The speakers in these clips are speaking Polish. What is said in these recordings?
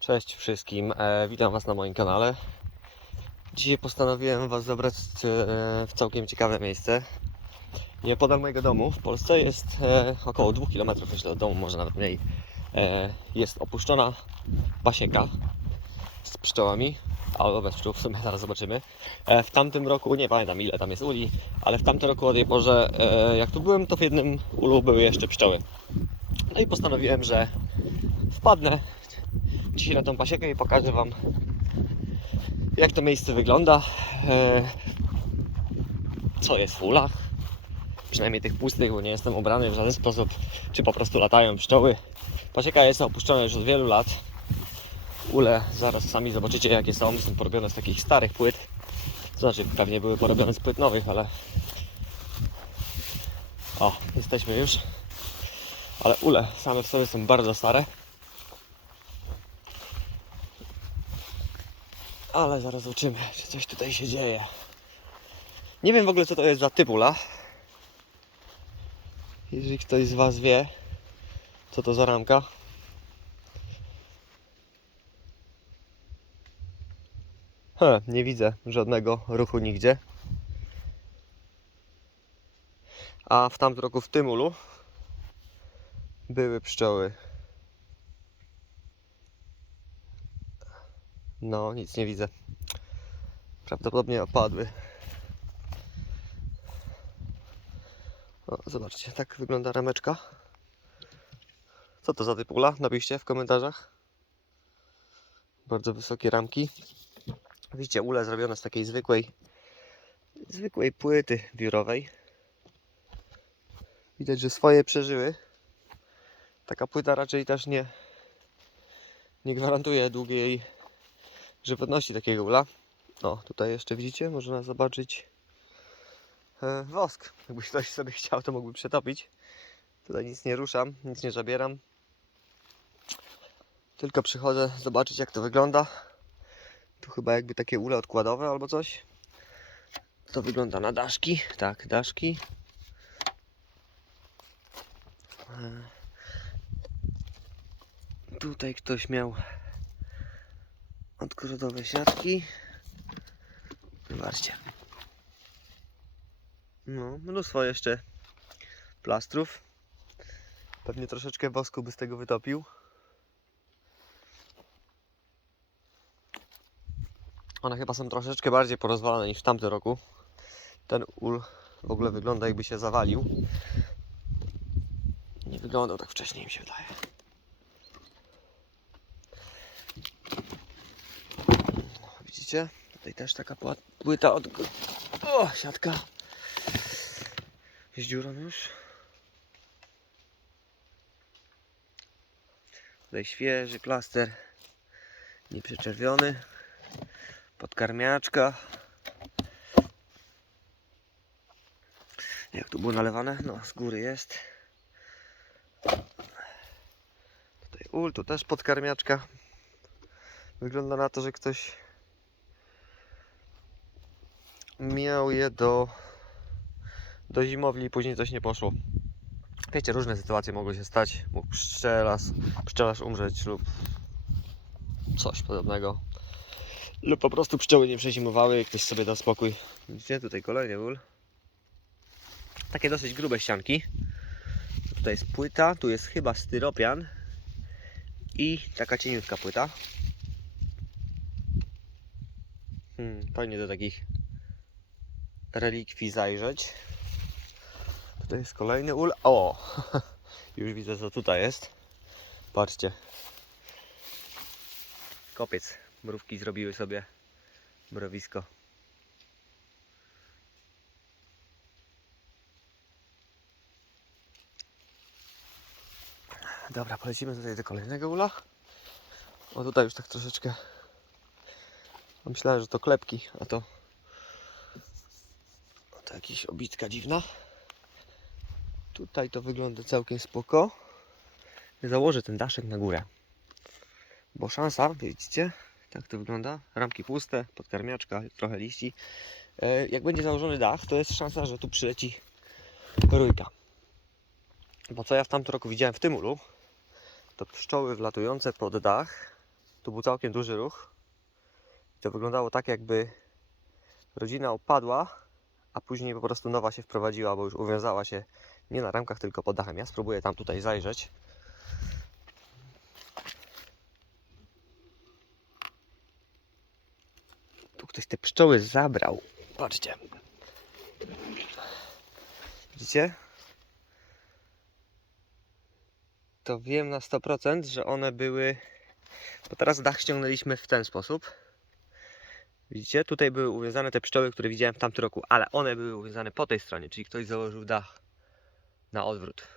Cześć wszystkim, e, witam Was na moim kanale. Dzisiaj postanowiłem Was zabrać e, w całkiem ciekawe miejsce. Niepodal mojego domu w Polsce jest e, około 2 km myślę od domu, może nawet mniej. Jest opuszczona pasieka z pszczołami, albo bez pszczół, w sumie zaraz zobaczymy. W tamtym roku, nie pamiętam ile tam jest uli, ale w tamtym roku o tej porze, jak tu byłem, to w jednym ulu były jeszcze pszczoły. No i postanowiłem, że wpadnę dzisiaj na tą pasiekę i pokażę Wam jak to miejsce wygląda e, co jest w ulach przynajmniej tych pustych, bo nie jestem ubrany w żaden sposób czy po prostu latają pszczoły. Pasieka jest opuszczona już od wielu lat. Ule, zaraz sami zobaczycie jakie są, są porobione z takich starych płyt. To znaczy pewnie były porobione z płyt nowych, ale o, jesteśmy już. Ale ule same w sobie są bardzo stare Ale zaraz zobaczymy, czy coś tutaj się dzieje. Nie wiem w ogóle co to jest za typ ula. Jeżeli ktoś z Was wie, co to za ramka. He, nie widzę żadnego ruchu nigdzie. A w tamtym roku w tym ulu były pszczoły. No, nic nie widzę. Prawdopodobnie opadły. Zobaczcie, tak wygląda rameczka. Co to za typ ula? Napiszcie w komentarzach. Bardzo wysokie ramki. Widzicie, ule zrobione z takiej zwykłej zwykłej płyty wiórowej. Widać, że swoje przeżyły. Taka płyta raczej też nie nie gwarantuje długiej żywotności takiego ula. O, tutaj jeszcze widzicie, można zobaczyć e, wosk. Jakby ktoś sobie chciał, to mógłby przetopić. Tutaj nic nie ruszam, nic nie zabieram. Tylko przychodzę zobaczyć jak to wygląda. Tu chyba jakby takie ule odkładowe albo coś. To wygląda na daszki. Tak, daszki. E, Tutaj ktoś miał odgrodowe siatki. Zobaczcie. No, mnóstwo jeszcze plastrów. Pewnie troszeczkę wosku by z tego wytopił. One chyba są troszeczkę bardziej porozwalane niż w tamtym roku. Ten ul w ogóle wygląda jakby się zawalił. Nie wyglądał tak wcześniej mi się wydaje. Widzicie? Tutaj też taka płyta od... O, siatka. Z dziurą już. Tutaj świeży plaster. Nieprzeczerwiony. Podkarmiaczka. Jak tu było nalewane? No, z góry jest. Tutaj ul, tu też podkarmiaczka. Wygląda na to, że ktoś miał je do, do zimowli i później coś nie poszło. Wiecie, różne sytuacje mogły się stać. Mógł pszczelarz, pszczelarz umrzeć lub coś podobnego. Lub po prostu pszczoły nie przezimowały i ktoś sobie dał spokój. Widzicie, tutaj kolejny ul. Takie dosyć grube ścianki. Tutaj jest płyta, tu jest chyba styropian i taka cieniutka płyta. Hmm, fajnie do takich relikwii zajrzeć. Tutaj jest kolejny ul. O! Już widzę co tutaj jest. Patrzcie. Kopiec. Mrówki zrobiły sobie mrowisko. Dobra, polecimy tutaj do kolejnego ula. O tutaj już tak troszeczkę Myślałem, że to klepki, a to to jakaś obitka dziwna. Tutaj to wygląda całkiem spoko. Założę ten daszek na górę. Bo szansa, widzicie, tak to wygląda. Ramki puste, podkarmiaczka, trochę liści. E, Jak będzie założony dach, to jest szansa, że tu przyleci rójka. Bo co ja w tamtym roku widziałem w tym ulu, to pszczoły wlatujące pod dach Tu był całkiem duży ruch. To wyglądało tak, jakby rodzina opadła, a później po prostu nowa się wprowadziła, bo już uwiązała się nie na ramkach, tylko pod dachem. Ja spróbuję tam tutaj zajrzeć. Tu ktoś te pszczoły zabrał. Patrzcie. Widzicie? To wiem na 100%, że one były. Bo teraz dach ściągnęliśmy w ten sposób. Widzicie? Tutaj były uwiązane te pszczoły, które widziałem w tamtym roku, ale one były uwiązane po tej stronie, czyli ktoś założył dach na odwrót.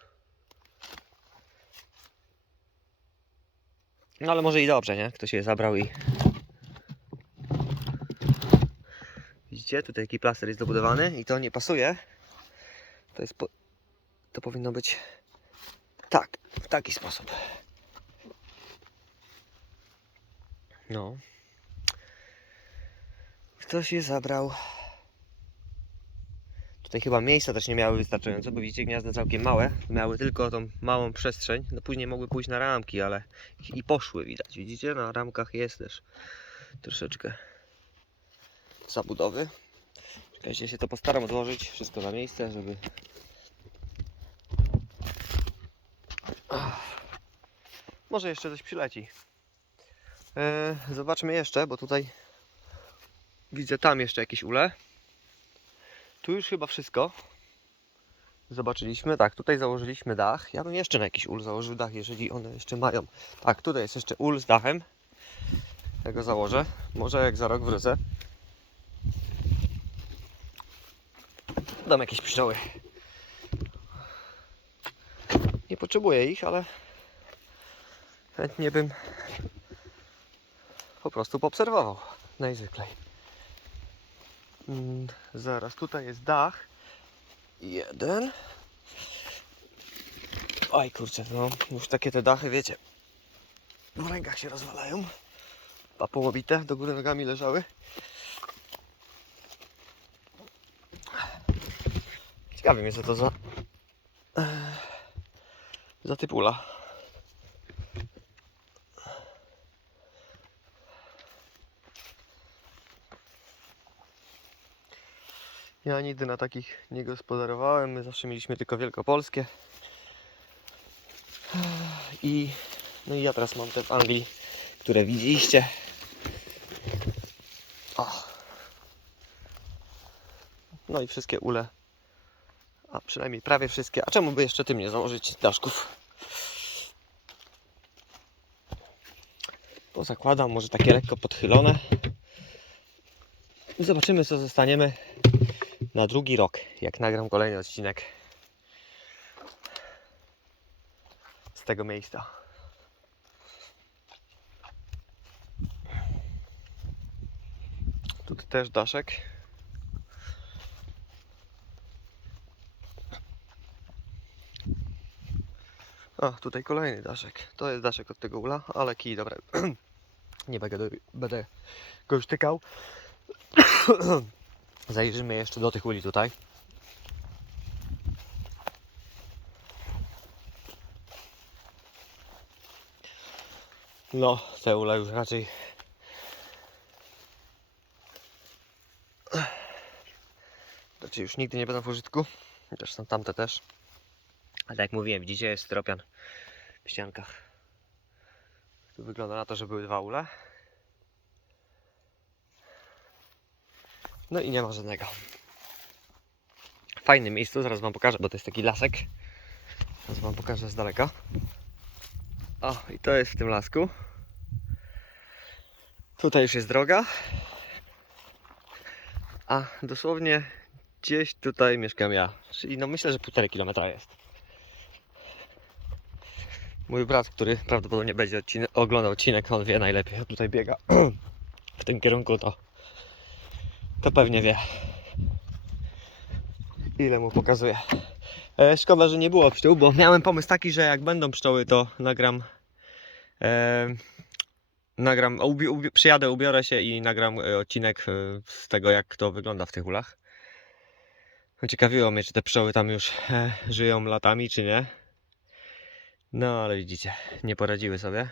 No ale może i dobrze, nie? Ktoś je zabrał i. Widzicie? Tutaj taki plaster jest dobudowany i to nie pasuje. To jest. Po... To powinno być. Tak, w taki sposób. No. Ktoś je zabrał. Tutaj chyba miejsca też nie miały wystarczająco, bo widzicie gniazda całkiem małe. Miały tylko tą małą przestrzeń. No później mogły pójść na ramki, ale i poszły widać. Widzicie? Na ramkach jest też troszeczkę zabudowy. Czekajcie, się to postaram odłożyć wszystko na miejsce, żeby. Może jeszcze coś przyleci. E, zobaczmy jeszcze, bo tutaj widzę tam jeszcze jakieś ule. Tu już chyba wszystko. Zobaczyliśmy. Tak, tutaj założyliśmy dach. Ja bym jeszcze na jakiś ul założył dach, jeżeli one jeszcze mają. Tak, tutaj jest jeszcze ul z dachem. Ja go założę. Może jak za rok wrócę. Dam jakieś pszczoły. Nie potrzebuję ich, ale chętnie bym po prostu poobserwował najzwyklej. Mm, zaraz, tutaj jest dach. Jeden. Oj kurczę, no już takie te dachy, wiecie, w rękach się rozwalają. A połobite do góry nogami leżały. Ciekawi mnie co to za za typula. Ja nigdy na takich nie gospodarowałem. My zawsze mieliśmy tylko wielkopolskie. I no i ja teraz mam te w Anglii, które widzieliście. O. No i wszystkie ule. A przynajmniej prawie wszystkie. A czemu by jeszcze tym nie założyć daszków? To zakładam, może takie lekko podchylone. I zobaczymy co zostaniemy na drugi rok, jak nagram kolejny odcinek z tego miejsca. Tutaj też daszek. A, tutaj kolejny daszek. To jest daszek od tego ula, ale kij, dobra. Nie będę, będę go już tykał. Zajrzymy jeszcze do tych uli tutaj. No, te ule już raczej raczej już nigdy nie będą w użytku. Zresztą tamte też. Ale tak jak mówiłem, widzicie, jest styropian w ściankach. Tu wygląda na to, że były dwa ule. No i nie ma żadnego. Fajne miejsce, zaraz Wam pokażę, bo to jest taki lasek. Zaraz Wam pokażę z daleka. O, i to jest w tym lasku. Tutaj już jest droga. A dosłownie gdzieś tutaj mieszkam ja. Czyli no myślę, że półtorej kilometra jest. Mój brat, który prawdopodobnie będzie oglądał odcinek, on wie najlepiej, jak tutaj biega w tym kierunku, to, to pewnie wie. Ile mu pokazuje. E, szkoda, że nie było pszczół, bo miałem pomysł taki, że jak będą pszczoły, to nagram. E, nagram, ubi, ubi, przyjadę, ubiorę się i nagram e, odcinek e, z tego, jak to wygląda w tych ulach. Ciekawiło mnie, czy te pszczoły tam już e, żyją latami, czy nie. No ale widzicie, nie poradziły sobie.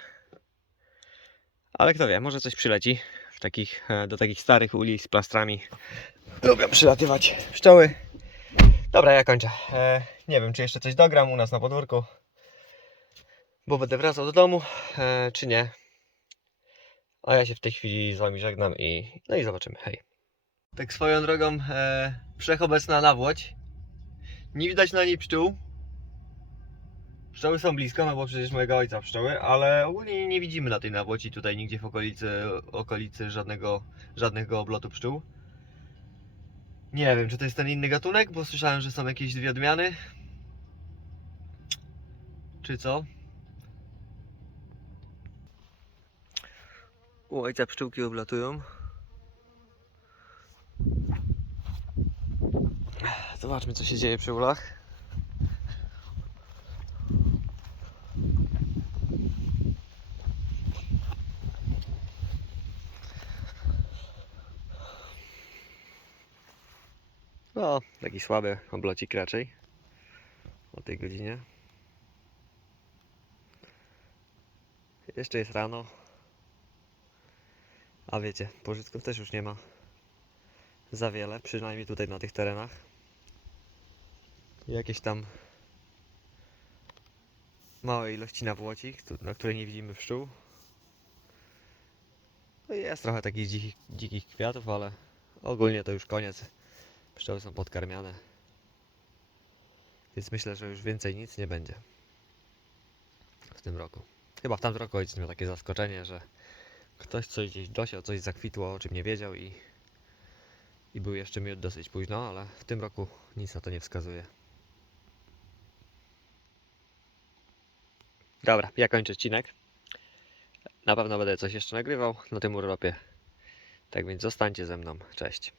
Ale kto wie, może coś przyleci takich, e, do takich starych uli z plastrami. Lubią przylatywać pszczoły. Dobra, ja kończę. E, nie wiem, czy jeszcze coś dogram u nas na podwórku. Bo będę wracał do domu, e, czy nie. A ja się w tej chwili z Wami żegnam i no i zobaczymy. Hej. Tak swoją drogą, e, wszechobecna nawłoć. Nie widać na niej pszczół. Pszczoły są blisko, no bo przecież mojego ojca pszczoły, ale ogólnie nie widzimy na tej nawłoci tutaj nigdzie w okolicy, okolicy żadnego, żadnego oblotu pszczół. Nie wiem, czy to jest ten inny gatunek, bo słyszałem, że są jakieś dwie odmiany. Czy co? U ojca pszczółki oblatują. Zobaczmy, co się dzieje przy ulach. No, taki słaby oblocik raczej. O tej godzinie. Jeszcze jest rano. A wiecie, pożytków też już nie ma za wiele, przynajmniej tutaj na tych terenach. Jakieś tam małe ilości nawłoci, któ- na której nie widzimy pszczół. No jest trochę takich dzikich, dzikich kwiatów, ale ogólnie to już koniec. Pszczoły są podkarmiane. Więc myślę, że już więcej nic nie będzie w tym roku. Chyba w tamtym roku ojciec miał takie zaskoczenie, że ktoś coś gdzieś dosiał, coś zakwitło, o czym nie wiedział i, i był jeszcze miód dosyć późno, ale w tym roku nic na to nie wskazuje. Dobra, ja kończę odcinek. Na pewno będę coś jeszcze nagrywał na tym urlopie. Tak więc zostańcie ze mną. Cześć.